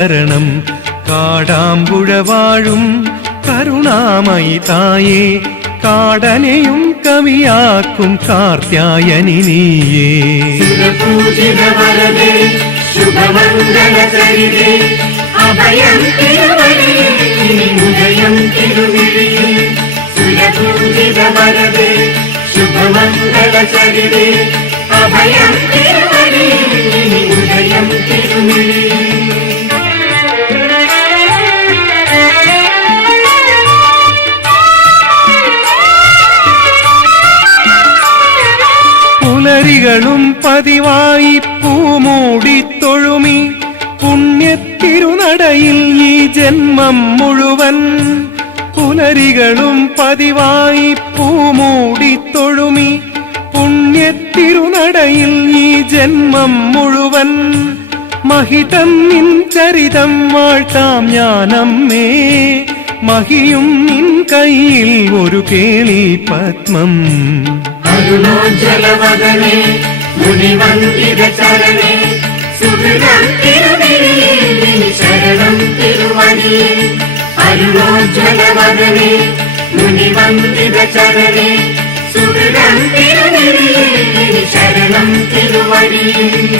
ശരണം കാടാമ്പുഴ വാഴും കരുണാമയി തായേ കാടനെയും കവിയാക്കും കാർത്യായനി നീയേ. അഭയം തിരുവഴിയും സുരപൂജിത വരദേ ശുഭമംഗള ചരിതേ അഭയം തിരുവഴിയും ഉദയം തിരുമിഴി. പുലരികളും പതിവായി പൂമൂടി തൊഴുമി പുണ്യത്തിരുനടയിൽ ഈ ജന്മം മുഴുവൻ. പുലരികളും പതിവായി പൂമൂടി തൊഴുമി പുണ്യത്തിരുനടയിൽ ഈ ജന്മം മുഴുവൻ. മഹിതം നിൻ ചരിതം വാഴ്ത്താം ഞാനമ്മേ, മഹിയും നിൻ കയ്യിൽ ഒരു കേളി പത്മം. അരുണോജ്വലവദനേ മുനിവന്ദിത ചരണേ സുഹൃദം തിരുമിഴിയിൽ ശരണം തിരുവഴിയേ. അരുണോജ്വലവദനേ മുനിവന്ദിത ചരണേ സുഹൃദം തിരുമിഴിയിൽ ശരണം തിരുവഴിയേ.